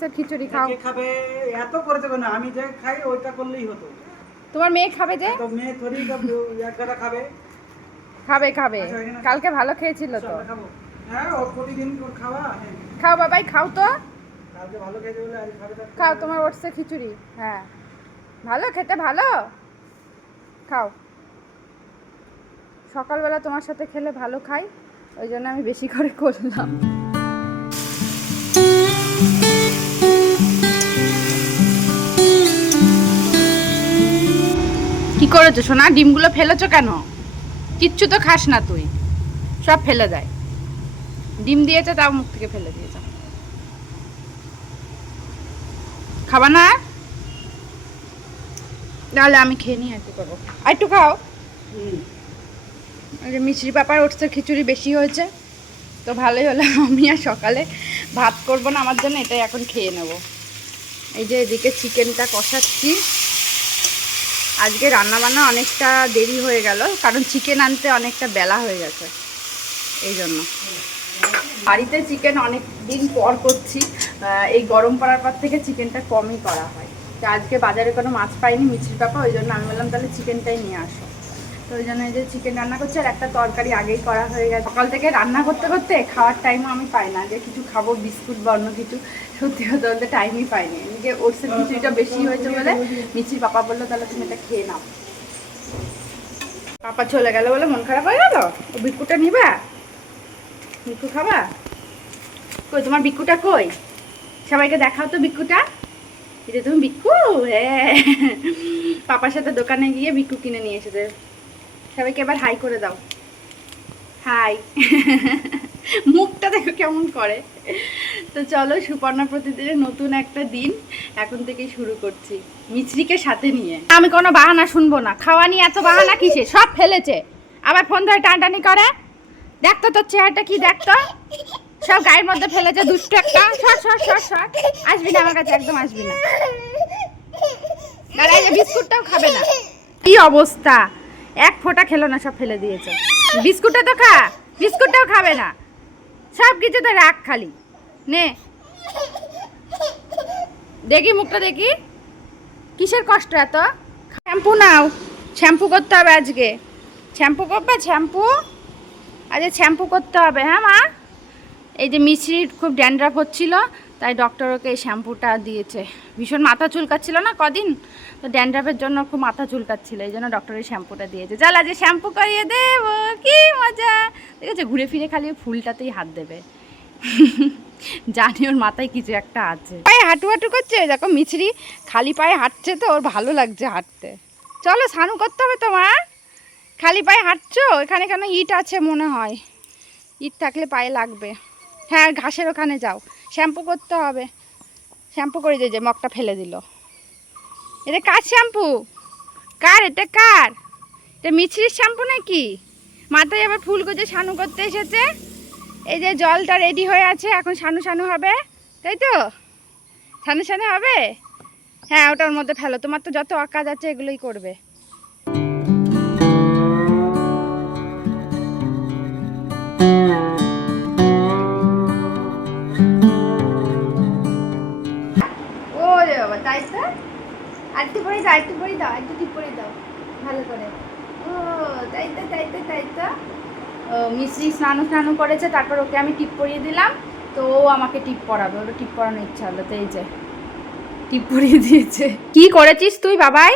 ওটসের খিচুড়ি খাও। কে খাবে? এত করে দেবে না আমি যে খাই ওইটা করলেই হতো। তোমার মেয়ে খাবে যে? তো মেয়ে থরি খাবে? খাবে খাবে। আচ্ছা, কালকে ভালো খেয়েছিল তো। হ্যাঁ ও প্রতিদিন খাওয়া হ্যাঁ। খাও বাবাই খাও তো। কালকে ভালো বলে আজ খাবে খাও তোমার ওটসের খিচুড়ি হ্যাঁ। ভালো খেতে ভালো? খাও। সকালবেলা তোমার সাথে খেলে ভালো খাই ওই জন্য আমি বেশি করে করলাম। কি করেছ সোনা? ডিমগুলো ফেলেছো কেন? কিচ্ছু তো খাস না তুই। সব ফেলে দেয়। ডিম দিয়েছে তাও মুখ থেকে ফেলে দিয়েছে। খাবা না? তাহলে আমি খেয়ে নিই একটু করব? আর একটু খাও। মিশ্রি পাপার ওটসের খিচুড়ি বেশি হয়েছে তো ভালোই হলো। আমি আর সকালে ভাত করব না আমার জন্য এটাই এখন খেয়ে নেব। এই যে এদিকে চিকেনটা কষাচ্ছি। আজকে রান্নাবান্না অনেকটা দেরি হয়ে গেল, কারণ চিকেন আনতে অনেকটা বেলা হয়ে গেছে, এই জন্য। বাড়িতে চিকেন অনেক দিন পর করছি এই গরম পড়ার পর থেকে চিকেনটা কমই করা হয়। আজকে বাজারে কোনো মাছ পাইনি, মিছির পাপা, ওই জন্য আমি বললাম তাহলে চিকেনটাই নিয়ে আসো। তো ওই জন্য যে চিকেন রান্না করছি, আর একটা তরকারি আগেই করা হয়ে গেছে। সকাল থেকে রান্না করতে করতে খাওয়ার টাইমও আমি পাই না, যে কিছু খাব, বিস্কুট বা অন্য কিছু। সত্যি কথা বলতে টাইমই পাইনি। এদিকে ওটসের খিচুড়িটা বেশি হয়েছে বলে মিছির পাপা বলল, তাহলে তুমি এটা খেয়ে নাও। পাপা চলে গেল বলে মন খারাপ হয়ে গেল? ও বিস্কুটটা নিবা? বিক্কু খাবা? কই, তোমার বিক্কুটা কই? সবাইকে দেখাও তো বিক্কুটা এই যে তুমি বিক্কু হ্যাঁ। পাপার সাথে দোকানে গিয়ে বিক্কু কিনে নিয়ে এসেছে। সবাইকে এবার হাই করে দাও। হাই। মুখটা দেখো কেমন করে। তো চলো সুপর্ণা প্রতিদিনের নতুন একটা দিন এখন থেকে শুরু করছি মিছরিকে সাথে নিয়ে। আমি কোনো বাহানা শুনব না। খাওয়া নিয়ে এত বাহানা কিসে সব ফেলেছে। আবার ফোন ধরে টানটানি করে। দেখতো তোর চেহারাটা কি দেখতো সব গায়ের মধ্যে ফেলেছে দুষ্ট একটা। সর সর সর সর। আসবি না আমার কাছে, একদম আসবি না। দাঁড়া, এই যে বিস্কুটটাও খাবে না। কি অবস্থা? এক ফোঁটা খেলো না, সব ফেলে দিয়েছে। বিস্কুটটা তো খা, বিস্কুটটাও খাবে না। সব কিছু তো রাখ খালি। নে। দেখি মুখটা দেখি। কিসের কষ্ট এত? শ্যাম্পু নাও। শ্যাম্পু করতে হবে আজকে। শ্যাম্পু করবে? শ্যাম্পু? আজকে শ্যাম্পু করতে হবে হ্যাঁ মা? এই যে মিশ্রির খুব ড্যান্ড্রাফ হচ্ছিল তাই ডক্টর ওকে এই শ্যাম্পুটা দিয়েছে। ভীষণ মাথা চুলকাচ্ছিল না কদিন? তো ড্যান্ড্রাফের জন্য খুব মাথা চুলকাচ্ছিল, এই জন্য ডক্টর এই শ্যাম্পুটা দিয়েছে। চল আজকে শ্যাম্পু করিয়ে দেব, কি মজা। ঠিক আছে ঘুরে ফিরে খালি ফুলটাতেই হাত দেবে। জানি ওর মাথায় কিছু একটা আছে। পায়ে হাঁটু হাঁটু করছে? দেখো, মিছরি খালি পায়ে হাঁটছে তো, ওর ভালো লাগছে হাঁটতে। চলো স্নানু করতে হবে তোমার। খালি পায়ে হাঁটছো? এখানে কেন ইট আছে মনে হয়। ইট থাকলে পায়ে লাগবে। হ্যাঁ ঘাসের ওখানে যাও। শ্যাম্পু করতে হবে। শ্যাম্পু করে দিয়ে যে মগটা ফেলে দিল। এটা কার শ্যাম্পু? কার? এটা কার? এটা মিছরির শ্যাম্পু নাকি? মাথায় আবার ফুল গজে সানু করতে এসেছে। এই যে জলটা রেডি হয়ে আছে, এখন সানু সানু হবে। তাই তো? সানু সানু হবে? হ্যাঁ ওটার মধ্যে ফেলো। তোমার তো যত কাজ আছে, এগুলোই করবে। আরেকটু পরে দাও আরেকটু পরে দাও আরেকটু টিপ পরে দাও, ভালো করে। ও, তাই তো তাই তো তাই তো। মিশ্রি স্নান স্নান করেছে, তারপর ওকে আমি টিপ পরিয়ে দিলাম। তো ও আমাকে টিপ পরাবে, ওর টিপ পরানোর ইচ্ছা হলো, তো এই যে টিপ পরিয়ে দিয়েছে। কি করেছিস তুই, বাবাই?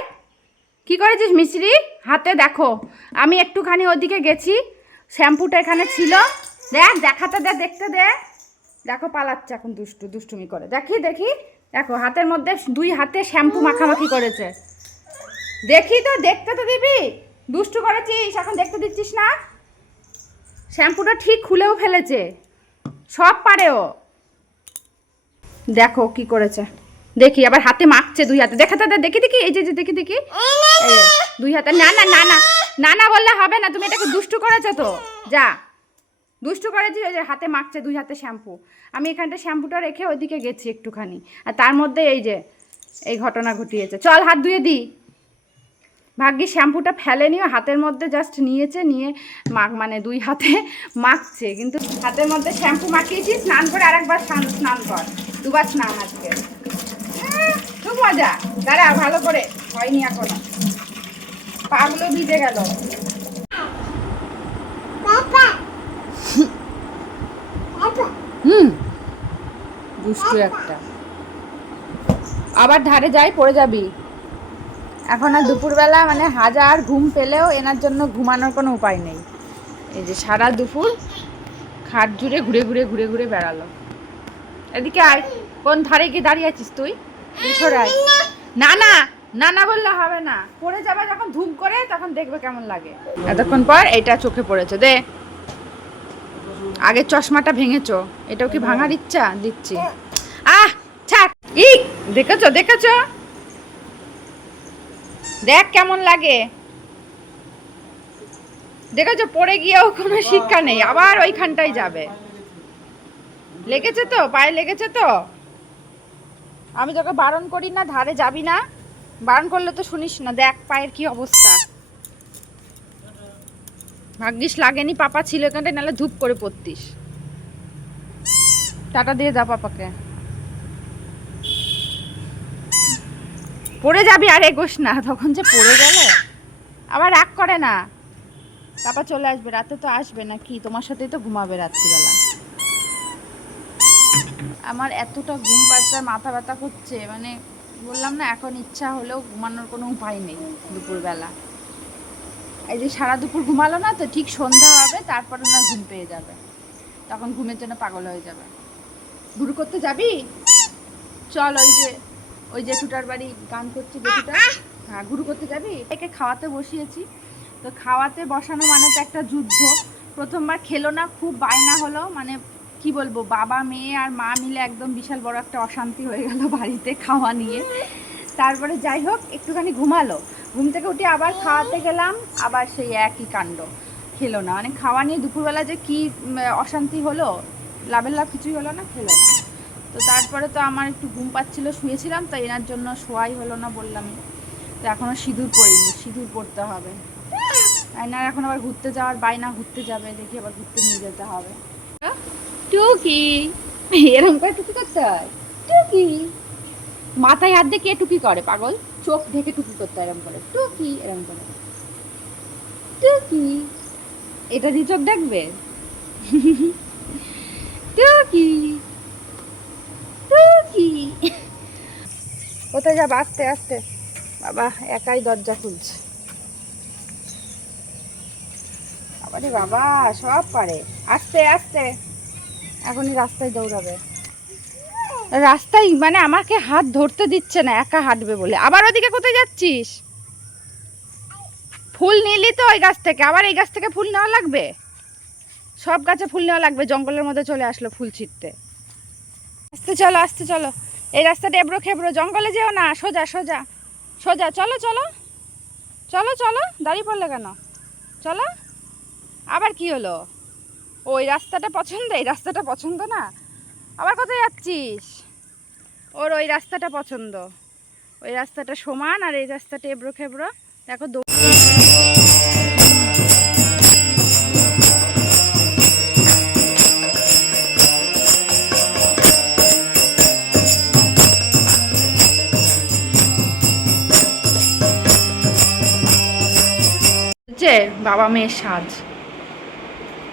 কি করেছিস মিশ্রি? হাতে দেখো, আমি একটুখানি ওদিকে গেছি, শ্যাম্পুটা এখানে ছিল। দেখ, দেখাতে দে, দেখতে দে। দেখো পালাচ্ছে এখন দুষ্টু, দুষ্টুমি করে। দেখি দেখি। দেখো, হাতের মধ্যে দুই হাতে শ্যাম্পু মাখামাখি করেছে। দেখি তো, দেখতে তো দিবি। দুষ্টু করেছিস, এখন দেখতে দিচ্ছিস না? শ্যাম্পুটা ঠিক খুলেও ফেলেছে। সব পারে ও। দেখো কি করেছে। দেখি, আবার হাতে মাখছে দুই হাতে। দেখাতে দে, দেখি দেখি, এই যে যে, দেখি দেখি। দুই হাতে। না না না না না না বললে হবে না, তুমি এটাকে দুষ্টু করেছ তো। যা। দুষ্টু করেছি ওই যে হাতে মাখছে, দুই হাতে শ্যাম্পু। আমি এখানটা শ্যাম্পুটা রেখে ওইদিকে গেছি একটুখানি। আর তার মধ্যে এই যে, এই ঘটনা ঘটিয়েছে। চল হাত ধুয়ে দিই ভাগ্যি শ্যাম্পুটা ফেলেনি হাতের মধ্যে জাস্ট নিয়েছে, নিয়ে মাখ মানে দুই হাতে মাখছে। কিন্তু হাতের মধ্যে শ্যাম্পু মাখিয়েছি, স্নান করে আরেকবার স্নান স্নান কর। দুবার স্নান আজকে। খুব মজা। দাঁড়া, ভালো করে। হয়নি এখনও। পাগুলো ভিজে গেল হুম দুষ্টু একটা। আবার ধারে যাই, পড়ে যাবি। এখন আর দুপুরবেলা মানে হাজার ঘুম পেলেও এনার জন্য ঘুমানোর কোনো উপায় নেই। এই যে সারা দুপুর খাট জুড়ে ঘুরে ঘুরে ঘুরে ঘুরে বেড়ালো। এদিকে আয়, কোন ধারে গিয়ে দাঁড়িয়ে আছিস তুই। না না না না বললে হবে না। পড়ে যাবে যখন ধুম করে, তখন দেখবে কেমন লাগে। এতক্ষণ পর এটা চোখে পড়েছে, দে। আগে চশমাটা ভেঙেছো এটাও কি ভাঙার ইচ্ছা? দিচ্ছি। আহ ছাড়। ই দেখেছ দেখেছ? দেখ কেমন লাগে। দেখেছ পড়ে গিয়েও কোনো শিক্ষা নেই আবার ওইখানটাই যাবে। লেগেছে তো? পায়ে লেগেছে তো? আমি তোকে বারণ করি না ধারে যাবি না। বারণ করলে তো শুনিস না। দেখ পায়ের কি অবস্থা। ভাগ্যিস লাগেনি, পাপা ছিল এখানটায়, নাহলে ধূপ করে পড়তিস। টাটা দিয়ে যা পাপাকে। পড়ে যাবি আর এগোস না, তখন যে পড়ে গেল। আবার রাগ করে না। পাপা চলে আসবে, রাতে তো আসবে না কি তোমার সাথেই তো ঘুমাবে রাত্রিবেলা। আমার এতটা ঘুম পাচ্ছে, মাথা ব্যথা করছে মানে বললাম না, এখন ইচ্ছা হলেও ঘুমানোর কোনো উপায় নেই দুপুরবেলা। এই যে সারা দুপুর ঘুমালো না, তো ঠিক সন্ধ্যা হবে, তারপরে না ঘুম পেয়ে যাবে। তখন ঘুমের জন্য পাগল হয়ে যাবে। ঘুরু করতে যাবি? চল ওই যে ওই যে জেঠুটার বাড়ি গান করছে জেঠুটা হ্যাঁ ঘুরু করতে যাবি? একে খাওয়াতে বসিয়েছি। তো খাওয়াতে বসানো মানে তো একটা যুদ্ধ। প্রথমবার খেলো না, খুব বায়না হলো। মানে কি বলব, বাবা, মেয়ে আর মা মিলে একদম বিশাল বড় একটা অশান্তি হয়ে গেল বাড়িতে খাওয়া নিয়ে। তারপরে যাই হোক একটুখানি ঘুমালো। ঘুম থেকে উঠে আবার খাওয়াতে গেলাম আবার সেই একই কাণ্ড। খেলো না। মানে খাওয়া নিয়ে দুপুরবেলা যে কি অশান্তি হলো লাভের লাভ কিছুই হলো না খেলো না। তো তারপরে তো আমার একটু ঘুম পাচ্ছিলো শুয়েছিলাম তো এনার জন্য শোয়াই হলো না বললামই। তো এখনও সিঁদুর পরিনি সিঁদুর পরতে হবে। এনার এখন আবার ঘুরতে যাওয়ার বাইনা ঘুরতে যাবে দেখি আবার ঘুরতে নিয়ে যেতে হবে। টুকি। এরকম করে টুকি করতে হয়? টুকি। মাথায় হাত দিয়ে কে টুকি করে, পাগল? চোখ ঢেকে টুকি করতে এরকম করে। টুকি এরকম করে। টুকি। এটা দিয়ে চোখ দেখবে টুকি। টুকি। কোথায় যাব আস্তে আস্তে? বাবা, একাই দরজা খুলছে। বাবা, সব পারে। আস্তে আস্তে। এখনই রাস্তায় দৌড়াবে। রাস্তায় মানে আমাকে হাত ধরতে দিচ্ছে না, একা হাঁটবে বলে। আবার ওদিকে কোথায় যাচ্ছিস? ফুল নিলি তো ওই গাছ থেকে, আবার এই গাছ থেকে ফুল নেওয়া লাগবে? সব গাছে ফুল নেওয়া লাগবে, জঙ্গলের মধ্যে চলে আসলো ফুল ছিটতে। আসতে চলো আসতে চলো। এই রাস্তাটা এবড়ো খেবড়ো, জঙ্গলে যেও না, সোজা সোজা। সোজা, চলো চলো। চলো চলো, দাঁড়িয়ে পড়লে কেন? চলো। আবার কি হলো? ওই রাস্তাটা পছন্দ? এই রাস্তাটা পছন্দ না? আবার কোথায় যাচ্ছিস? ওর ওই রাস্তাটা পছন্দ। ওই রাস্তাটা সমান আর এই রাস্তাটা এবড়ো খেবড়ো। দেখো হয়েছে বাবা মেয়ের সাজ।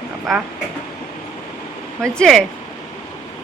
বাবা। হয়েছে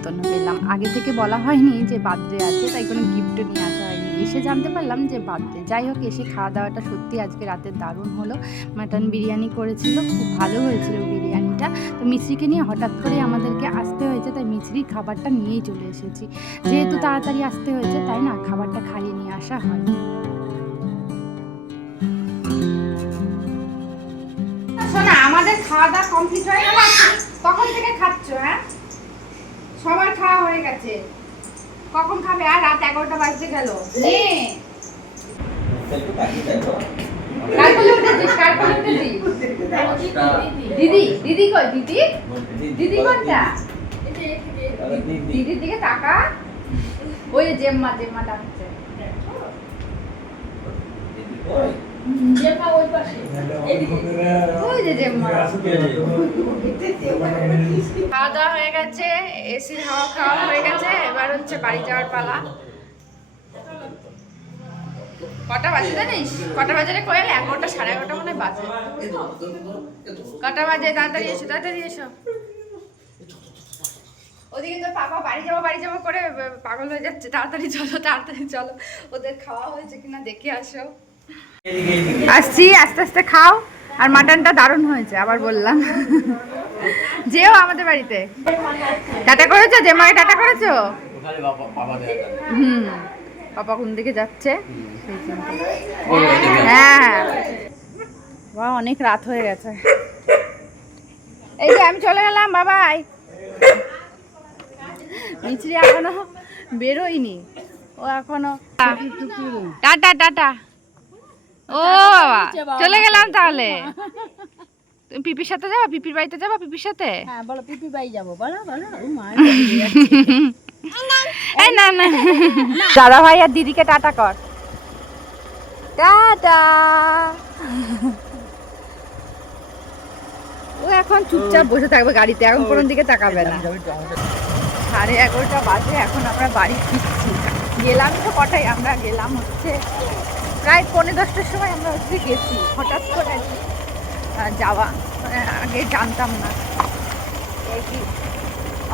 নেমন্তন্ন পেলাম। আগে থেকে বলা হয়নি যে বার্থডে আছে, তাই কোনো গিফটও নিয়ে আসা হয়নি। এসে জানতে পারলাম যে বার্থডে যাই হোক, এসে খাওয়া দাওয়াটা সত্যি আজকে রাতে দারুণ হলো। মাটন বিরিয়ানি করেছিল, খুব ভালো হয়েছিল বিরিয়ানিটা। তো মিশ্রিকে নিয়ে হঠাৎ করে আমাদেরকে আসতে হয়েছে, তাই মিশ্রির খাবারটা নিয়েই চলে এসেছি। যেহেতু তাড়াতাড়ি আসতে হয়েছে, তাই না, খাবারটা খাইয়ে নিয়ে আসা হয় আমাদের খাওয়া দাওয়া কমপ্লিট হয়ে গেল। কখন থেকে খাচ্ছ হ্যাঁ? সবার খাওয়া হয়ে গেছে। কখন খাবে? আর রাত এগারোটা বাজতে গেল। দিদি দিদি কই? দিদি? দিদি কোনটা? দিদির দিকে তাকা। ওই যে জেম্মা জেম্মা ডাকছে। ওই যে জেম্মা খাওয়া দাওয়া হয়ে গেছে এসির হাওয়া খাওয়া হয়ে গেছে, এবার হচ্ছে বাড়ি যাওয়ার পালা। কটা বাজে জানিস? কটা বাজে রে কোয়েল? এগারোটা, সাড়ে এগারোটা বাজে। বাজে? তাড়াতাড়ি এসো তাড়াতাড়ি এসো। ওদিকে তো বাড়ি যাব বাড়ি যাব করে পাগল হয়ে যাচ্ছে। তাড়াতাড়ি চলো তাড়াতাড়ি চলো। ওদের খাওয়া হয়েছে কিনা দেখে আসো। আসছি আস্তে আস্তে খাও। আর মাটনটা দারুণ হয়েছে আবার বললাম। যেও আমাদের বাড়িতে। টাটা করেছ যে মাকে টাটা করেছ? হুম পাপা কোন দিকে যাচ্ছে? হ্যাঁ। বা অনেক রাত হয়ে গেছে। এই যে আমি চলে গেলাম বাবাই। মিছরি এখনও বেরোয়নি। ও এখনও টাটা টাটা। ও বাবা চলে গেলাম তাহলে। তুমি পিপির সাথে যাবা? পিপির বাড়িতে যাবা পিপির সাথে? হ্যাঁ বলো পিপি বাই যাব বলো বলো। ও মা এই না না। দাদা ভাই আর দিদিকে টাটা কর। টাটা। ও এখন চুপচাপ বসে থাকবে গাড়িতে এখন কোনো দিকে তাকাবে না। সাড়ে এগারোটা বাজে এখন আমরা বাড়ি ফিরছি। গেলাম তো কটাই আমরা গেলাম হচ্ছে প্রায় পনেরো দশটার সময় আমরা হচ্ছে গেছি, হঠাৎ করে যাওয়া। আগে জানতাম না। এই কি,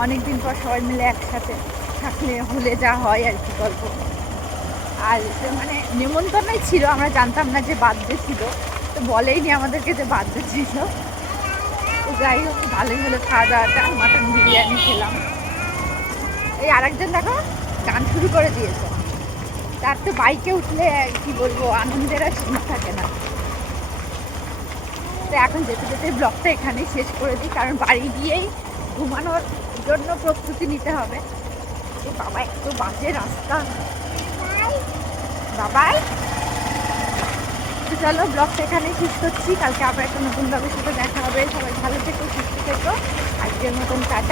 অনেকদিন পর সবাই মিলে একসাথে থাকলে হলে যা হয় আর কি গল্প। আর মানে নেমন্তন্নই ছিল, আমরা জানতাম না যে বার্থডে ছিল। তো বলেইনি আমাদেরকে যে বার্থডে ছিল। তো যাই হোক, ভালোই হলো খাওয়া দাওয়াটা মাটন বিরিয়ানি খেলাম। এই আরেকজন দেখো, গান শুরু করে দিয়েছে। তার তো বাইকে উঠলে, কি বলব, আনন্দের আর সীমা থাকে না। তো এখন যেতে যেতে ব্লগটা এখানেই শেষ করে দিই, কারণ বাড়ি গিয়েই ঘুমানোর জন্য প্রস্তুতি নিতে হবে। বাবা, এত বাজে রাস্তা। বাবাই। তো চলো, ব্লগটা এখানেই শেষ করছি। কালকে আবার একটা নতুন ব্লগের সাথে দেখা হবে। সবাই ভালো থেকো, সুস্থ থেকো। আজকের মতন টাটা।